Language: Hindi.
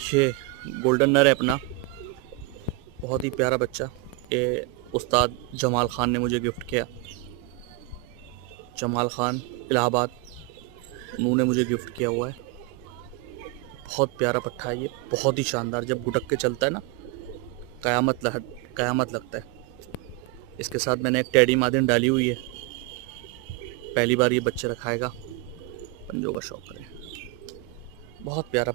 ये गोल्डन नर है अपना, बहुत ही प्यारा बच्चा। ये उस्ताद जमाल ख़ान ने मुझे गिफ्ट किया। जमाल ख़ान इलाहाबाद, उन्होंने मुझे गिफ्ट किया हुआ है। बहुत प्यारा पट्ठा है ये, बहुत ही शानदार। जब गुटक के चलता है ना, कयामत लगता है। इसके साथ मैंने एक टेडी मादिन डाली हुई है। पहली बार ये बच्चे रखाएगा, पंजों का शौक करें। बहुत प्यारा।